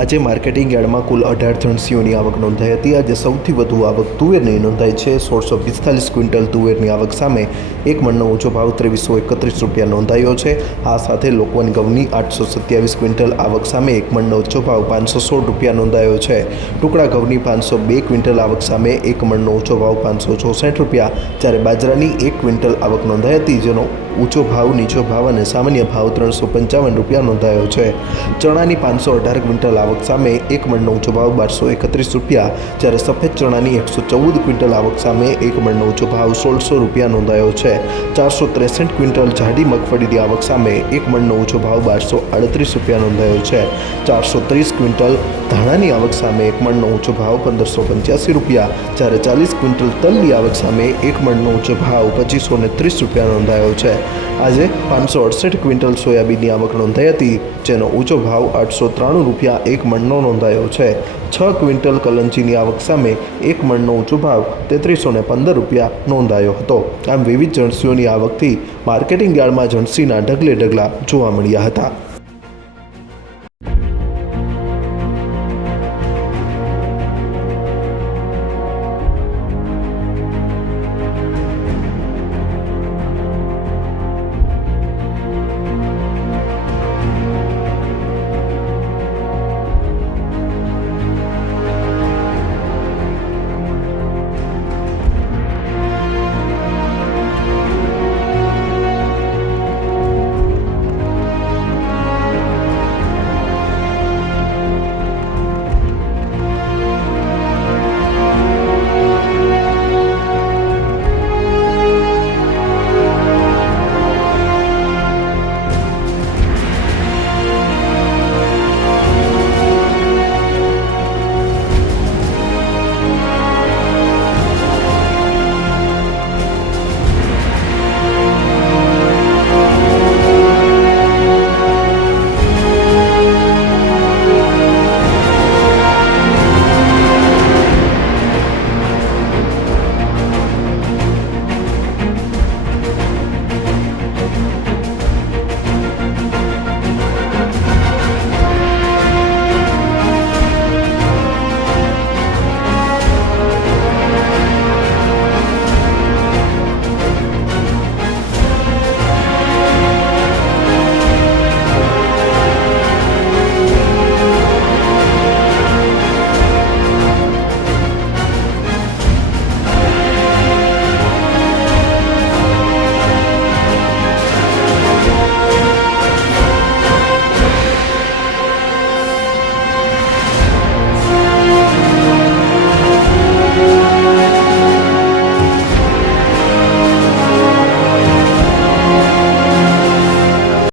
આજે માર્કેટિંગ યાર્ડમાં કુલ 18 જણસીઓની આવક નોંધાઈ હતી। આજે સૌથી વધુ આવક તુવેરની નોંધાઈ છે। 1645 ક્વિન્ટલ તુવેરની આવક સામે એક મણનો ઊંચો ભાવ 2331 રૂપિયા નોંધાયો છે। આ સાથે લોકવન ઘઉંની 827 ક્વિન્ટલ આવક સામે એક મણનો ઊંચો ભાવ 516 રૂપિયા નોંધાયો છે। ટુકડા ઘઉંની 502 ક્વિન્ટલ આવક સામે એક મણનો ઊંચો ભાવ 564 રૂપિયા, જ્યારે બાજરાની 1 ક્વિન્ટલ આવક નોંધાઈ હતી, જેનો ઊંચો ભાવ, નીચો ભાવ અને સામાન્ય ભાવ 355 રૂપિયા નોંધાયો છે। ચણાની 518 ક્વિન્ટલ આવક સામે એક મણનો ઊંચો ભાવ 1231 રૂપિયા, જ્યારે સફેદ ચણાની 114 ક્વિન્ટલ આવક સામે એક મણનો ઊંચો ભાવ 1600 રૂપિયા નોંધાયો છે। 463 ક્વિન્ટલ જાડી મગફળીની આવક સામે એક મણનો ઊંચો ભાવ 1238 રૂપિયા નોંધાયો છે। 430 ક્વિન્ટલ ધાણાની આવક સામે એક મણનો ઊંચો ભાવ 1585 રૂપિયા, જ્યારે 40 ક્વિન્ટલ તલની આવક સામે એક મણનો ઊંચો ભાવ 2530 રૂપિયા નોંધાયો છે। આજે 568 ક્વિન્ટલ સોયાબીનની આવક નોંધાઈ હતી, જેનો ઊંચો ભાવ 893 રૂપિયા એક મણનો નોંધાયો છે। 6 ક્વિન્ટલ કલંજીની આવક સામે એક મણનો ઊંચો ભાવ 3315 રૂપિયા નોંધાયો હતો। આમ વિવિધ જણસીઓની આવકથી માર્કેટિંગ યાર્ડમાં જણસીના ઢગલે ઢગલા જોવા મળ્યા હતા।